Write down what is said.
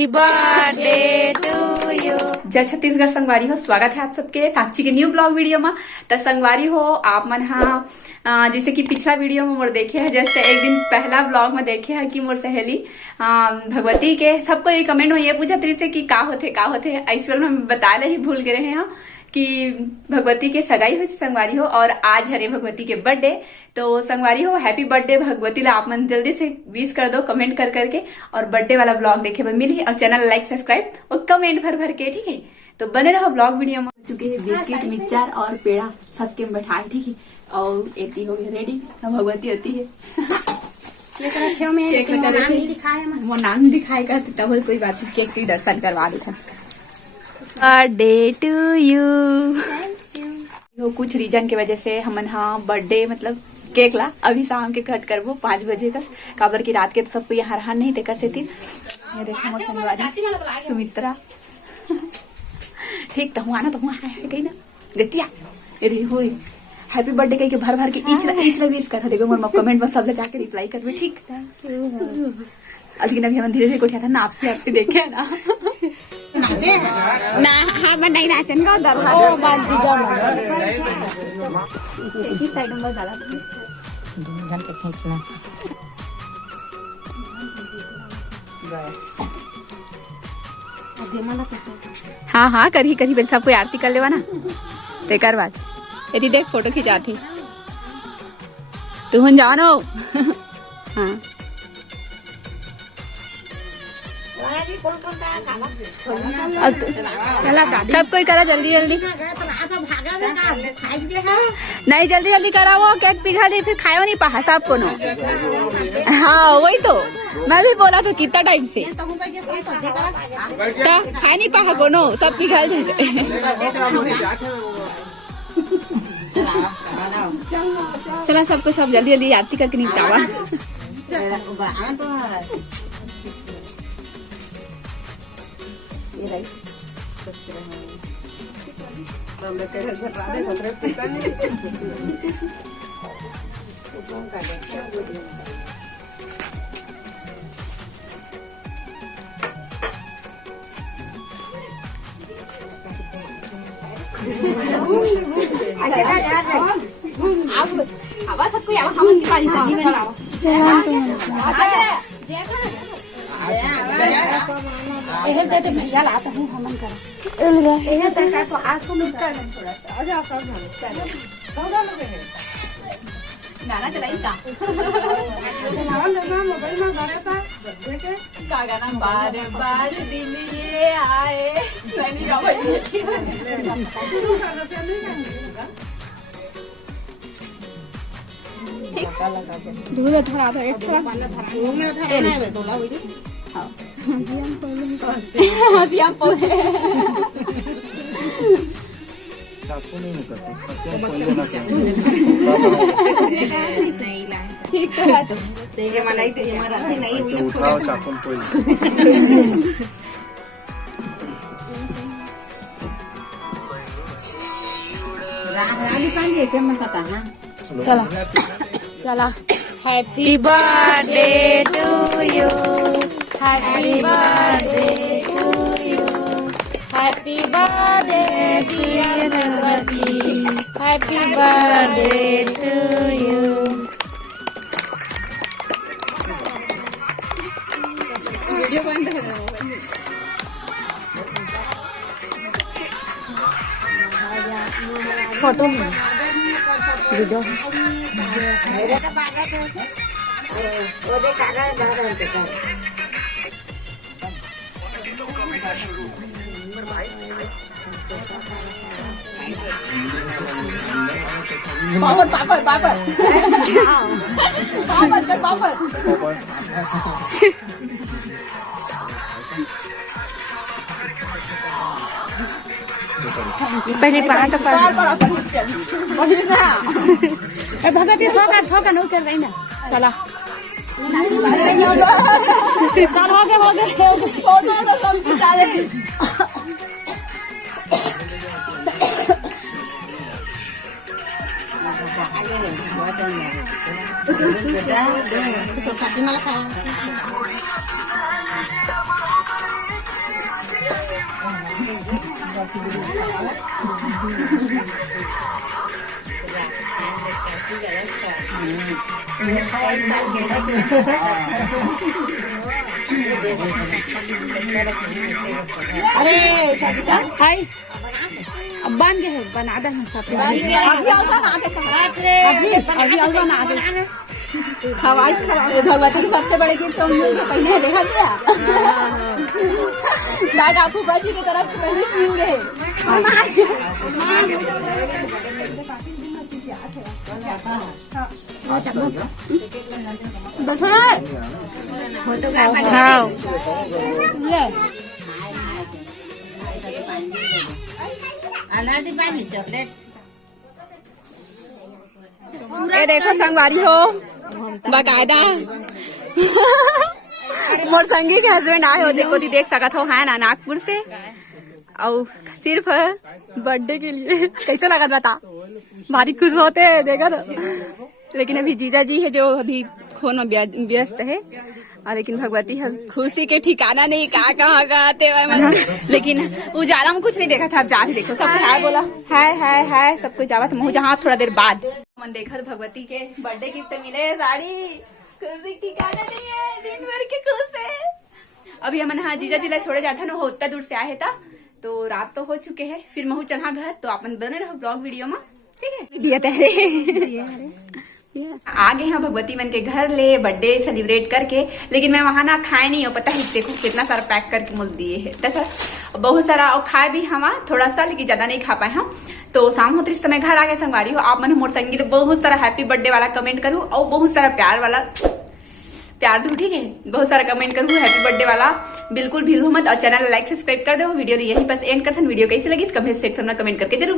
Happy birthday to you. जय छत्तीसगढ़ संगवारी हो, स्वागत है आप सबके साक्षी के न्यू ब्लॉग वीडियो में। तो संगवारी हो आप मन जैसे कि पिछला वीडियो में मोर देखे है, जस्ट एक दिन पहला ब्लॉग में देखे है कि मोर सहेली भगवती के सबको ये कमेंट में ये पूछा तरी से कि का होते एक्चुअल में बताए ही भूल गए हैं कि भगवती के सगाई हो संगवारी हो और आज हरे भगवती के बर्थडे। तो संगवारी हो हैप्पी बर्थडे भगवती ला आप मन जल्दी से विश कर दो कमेंट कर करके, और बर्थडे वाला ब्लॉग देखे पर मिली और चैनल लाइक सब्सक्राइब और कमेंट भर भर के, ठीक है। तो बने रहो ब्लॉग वीडियो में। हो चुके हैं बिस्किट मिक्सचर और पेड़ा सबके बैठाए, ठीक है। और एती हो गई रेडी, भगवती होती है वो नाम दिखाएगा तब कोई बात नहीं, केक के दर्शन करवा देता। Birthday to you. कुछ रीजन की वजह से हमन बर्थडे मतलब केक ला अभी शाम के कट करबो 5 बजे कस, काबर की रात के तो सबको यहाँ रहा नहीं देखा से थी। ये देखो मोर संगवारी सुमित्रा ठीक तो हुआ ना, तो हुआ है कहीं ना गतिया ये हुई हैप्पी बर्थडे कह के भर भर के ईच में विश कर देखो मोर कमेंट में सब ले जाके रिप्लाई करबे, ठीक। लेकिन अभी हम धीरे धीरे कोठिया था ना आपसे देखे ना ना हम नहीं नाचन का दरवाजा ओ बात जीजा एक ही साइड में डाला धन के खींचना हाँ करी पहले सबको आरती कर लेवा ना तेकर बाद यदि देख फोटो खिंचाती तू जानो हाँ चला सब कोई करा जल्दी नहीं जल्दी करा, वो केक पिघल जाए फिर खाओ नहीं पा सब को। हाँ वही तो मैं भी बोला था कितना टाइम से तो खा नहीं पा कोनो, सब पिघल जाते। चला सबको सब जल्दी आरती करके निपटावा। सबको भैया लाता हूँ हमन कर तो आंसू में कर थोड़ा सा गाना चलाई का गाना बार बार दिन ये आए दूध थोड़ा था एक थोड़ा हम पौधे ठीक चला चला happy birthday to you, happy birthday to you, happy birthday dear Bhagwati, happy birthday to you. Video बंद है फोटो में वीडियो मेरे का बागा वो दे कागा बागा होते का पापड़ पहले पढ़ा तो भगत थोका नहीं कर रही ना। चला चल हो गए अरे हाय अब बन गए है बना दे सब खवाई भगवती की सबसे बड़े गिफ्ट तो मिल गए पहले देखा क्या शायद आपको बाजी की तरफ से पहले मिल गए पानी चॉकलेट ये देखो संगवारी हो बकायदा मोर संगी के हस्बैंड आए हो देखो दी देख सकत हो है ना नागपुर से और सिर्फ बर्थडे के लिए कैसे लगा बता भारी खुश होते है देखा तो लेकिन अभी जीजा जी है जो अभी फोन में व्यस्त है और लेकिन भगवती है खुशी के ठिकाना नहीं कहाँ आते हुए लेकिन उजाला में कुछ नहीं देखा था अब जा ही देखो सब हाय बोला हाय सब कुछ आवा था जहाँ थोड़ा देर बाद मन देखा तो भगवती के बर्थडे गिफ्ट मिले साड़ी खुशी ठिकाना नहीं है दिन भर के खुश है अभी हम हाँ जीजा जिला छोड़े जाता ना उतना दूर से आए था तो रात तो हो चुके हैं फिर महू चढ़ा घर तो अपन बने रहो ब्लॉग वीडियो में ठीक है दिया आ गए हैं भगवती मन के घर ले बर्थडे सेलिब्रेट करके लेकिन मैं वहां ना खाए नहीं हो पता ही देखो कितना सारा पैक करके मुझे दिए है तो सर बहुत सारा और खाए भी हम थोड़ा सा लेकिन ज्यादा नहीं खा पाए हम तो शाम होती समय घर आ गए संगवारी हो आप मन मोर संगी तो बहुत सारा हैप्पी बर्थडे वाला कमेंट करूँ और बहुत सारा प्यार वाला प्यार दो ठीक है बहुत सारा कमेंट करूँ हैप्पी बर्थडे वाला बिल्कुल भी मत और चैनल लाइक सब्सक्राइब कर दो वीडियो यही बस एंड कर वीडियो कैसी लगी कमेंट सेक्शन में कमेंट करके जरूर